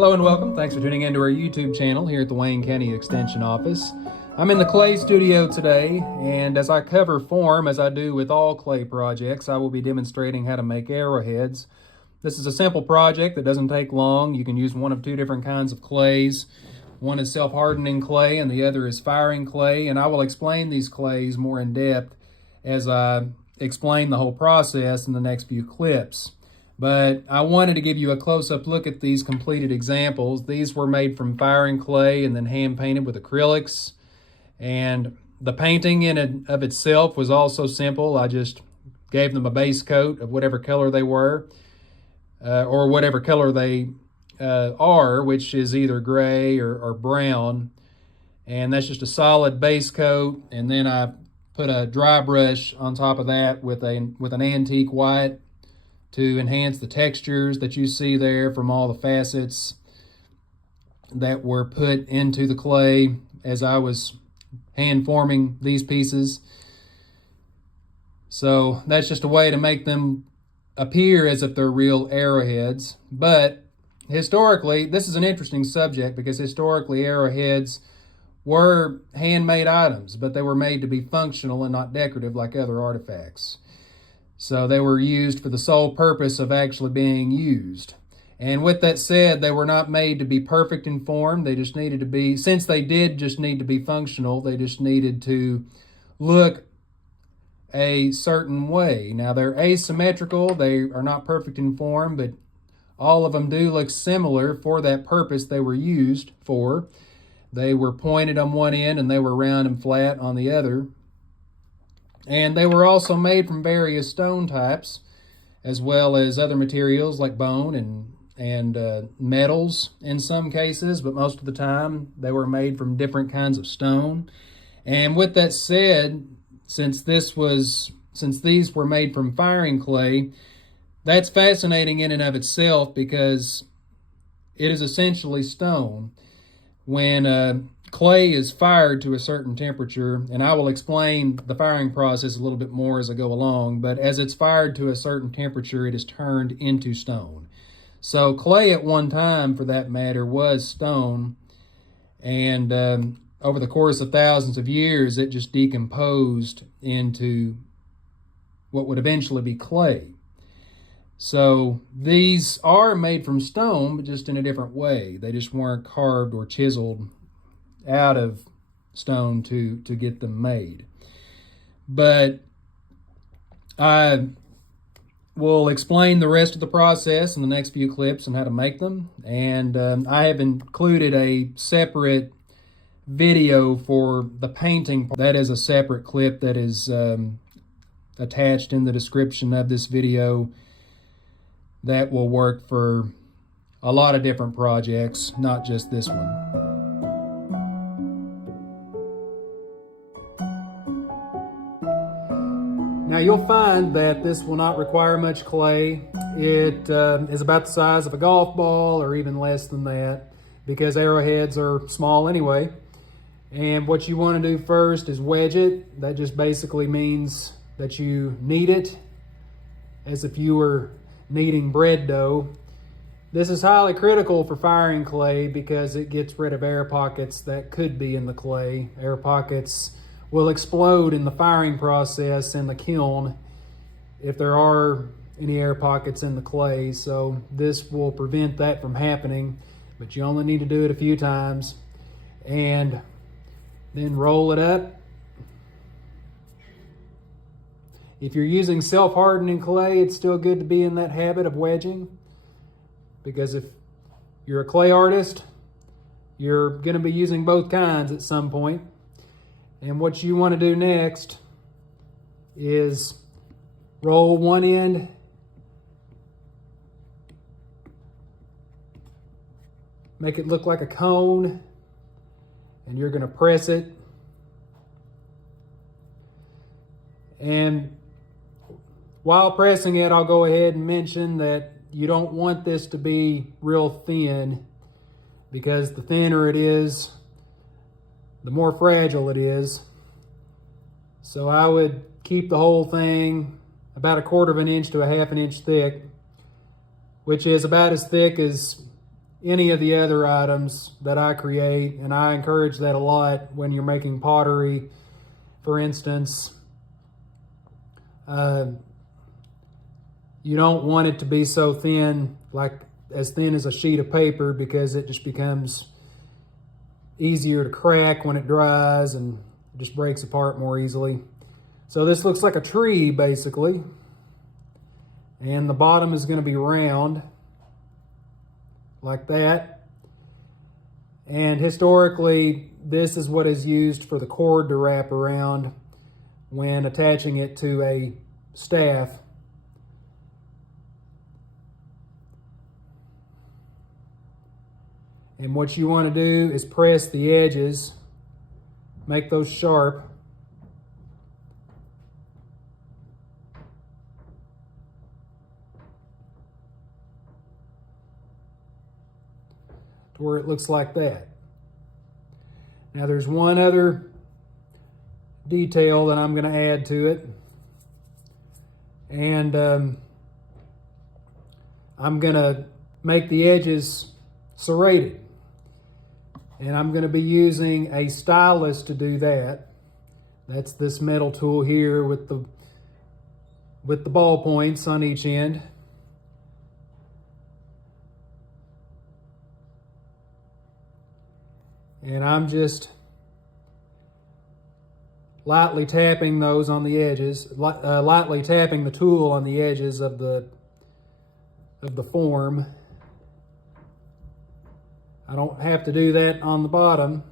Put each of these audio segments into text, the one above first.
Hello and welcome. Thanks for tuning into our YouTube channel here at the Wayne County Extension Office. I'm in the clay studio today, and as I cover form, as I do with all clay projects, I will be demonstrating how to make arrowheads. This is a simple project that doesn't take long. You can use one of two different kinds of clays. One is self-hardening clay and the other is firing clay, and I will explain these clays more in depth as I explain the whole process in the next few clips. But I wanted to give you a close-up look at these completed examples. These were made from firing clay and then hand painted with acrylics. And the painting in and of itself was also simple. I just gave them a base coat of whatever color they were, or whatever color they are, which is either gray or brown. And that's just a solid base coat. And then I put a dry brush on top of that with an antique white to enhance the textures that you see there from all the facets that were put into the clay as I was hand forming these pieces. So that's just a way to make them appear as if they're real arrowheads. But historically, this is an interesting subject because historically arrowheads were handmade items, but they were made to be functional and not decorative like other artifacts. So they were used for the sole purpose of actually being used. And with that said, they were not made to be perfect in form. They just needed to be, since they did just need to be functional, they just needed to look a certain way. Now they're asymmetrical, they are not perfect in form, but all of them do look similar for that purpose they were used for. They were pointed on one end and they were round and flat on the other. And they were also made from various stone types, as well as other materials like bone and metals in some cases, but most of the time they were made from different kinds of stone. And with that said, since these were made from firing clay, that's fascinating in and of itself because it is essentially stone. When clay is fired to a certain temperature, and I will explain the firing process a little bit more as I go along, but as it's fired to a certain temperature, it is turned into stone. So clay at one time, for that matter, was stone, and over the course of thousands of years, it just decomposed into what would eventually be clay. So these are made from stone, but just in a different way. They just weren't carved or chiseled out of stone to get them made. But I will explain the rest of the process in the next few clips and how to make them. And I have included a separate video for the painting. That is a separate clip that is attached in the description of this video that will work for a lot of different projects, not just this one. Now you'll find that this will not require much clay. It is about the size of a golf ball or even less than that because arrowheads are small anyway. And what you want to do first is wedge it. That just basically means that you knead it as if you were kneading bread dough. This is highly critical for firing clay because it gets rid of air pockets that could be in the clay. Air pockets will explode in the firing process in the kiln if there are any air pockets in the clay. So this will prevent that from happening, but you only need to do it a few times and then roll it up. If you're using self-hardening clay, it's still good to be in that habit of wedging because if you're a clay artist, you're going to be using both kinds at some point. And what you want to do next is roll one end make it look like a cone, and you're going to press it. And while pressing it, I'll go ahead and mention that you don't want this to be real thin because the thinner it is, the more fragile it is. So I would keep the whole thing about 1/4 of an inch to 1/2 inch thick, which is about as thick as any of the other items that I create, and I encourage that a lot when you're making pottery, for instance. You don't want it to be so thin, like as thin as a sheet of paper, because it just becomes easier to crack when it dries and it just breaks apart more easily. So this looks like a tree basically, and the bottom is going to be round like that. And historically, this is what is used for the cord to wrap around when attaching it to a staff. And what you want to do is press the edges, make those sharp. To where it looks like that. Now there's one other detail that I'm going to add to it. And I'm going to make the edges serrated. And I'm going to be using a stylus to do that. That's this metal tool here with the ball points on each end. And I'm just lightly tapping those on the edges, lightly tapping the tool on the edges of the form. I don't have to do that on the bottom.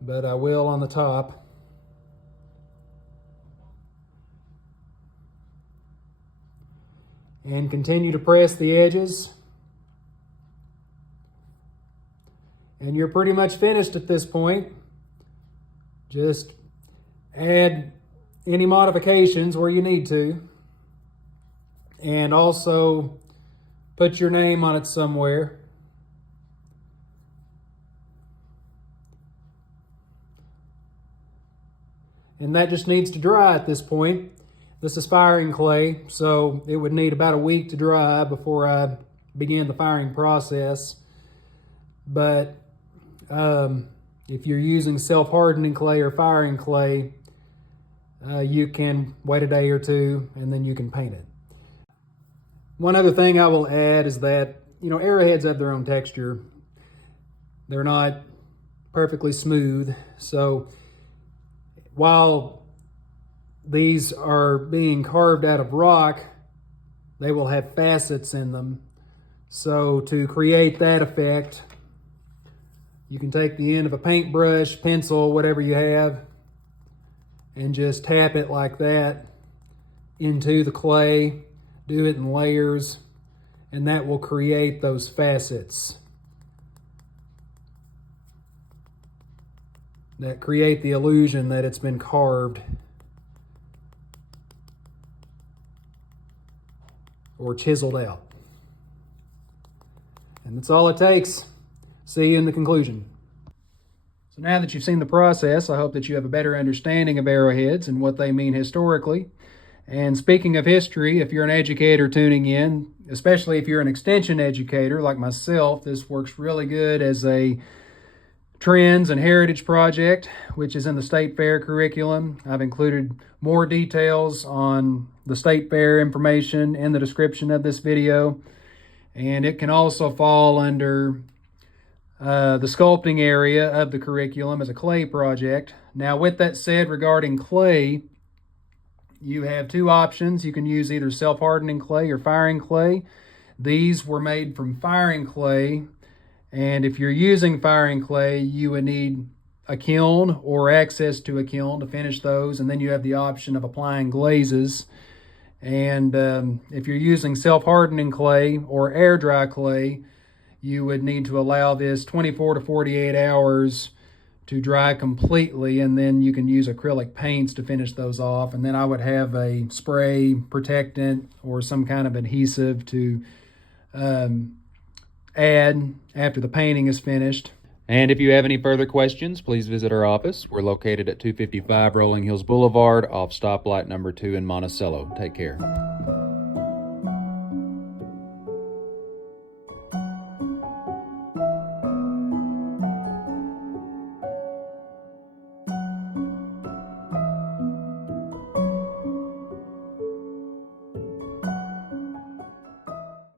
But I will on the top. And continue to press the edges. And you're pretty much finished at this point. Just add any modifications where you need to, and also put your name on it somewhere. And that just needs to dry at this point. This is firing clay, so it would need about a week to dry before I begin the firing process. But if you're using self-hardening clay or firing clay, you can wait a day or two and then you can paint it. One other thing I will add is that, arrowheads have their own texture. They're not perfectly smooth. So while these are being carved out of rock, they will have facets in them. So to create that effect, you can take the end of a paintbrush, pencil, whatever you have, and just tap it like that into the clay. Do it in layers, and that will create those facets that create the illusion that it's been carved or chiseled out. And that's all it takes. See you in the conclusion. So now that you've seen the process, I hope that you have a better understanding of arrowheads and what they mean historically. And speaking of history, if you're an educator tuning in, especially if you're an extension educator like myself, this works really good as a Trends and Heritage project, which is in the State Fair curriculum. I've included more details on the State Fair information in the description of this video. And it can also fall under the sculpting area of the curriculum as a clay project. Now, with that said, regarding clay, you have two options. You can use either self-hardening clay or firing clay. These were made from firing clay, and if you're using firing clay, you would need a kiln or access to a kiln to finish those, and then you have the option of applying glazes. And if you're using self-hardening clay or air dry clay, you would need to allow this 24 to 48 hours to dry completely, and then you can use acrylic paints to finish those off. And then I would have a spray protectant or some kind of adhesive to add after the painting is finished. And if you have any further questions, please visit our office. We're located at 255 Rolling Hills Boulevard off stoplight number 2 in Monticello. Take care.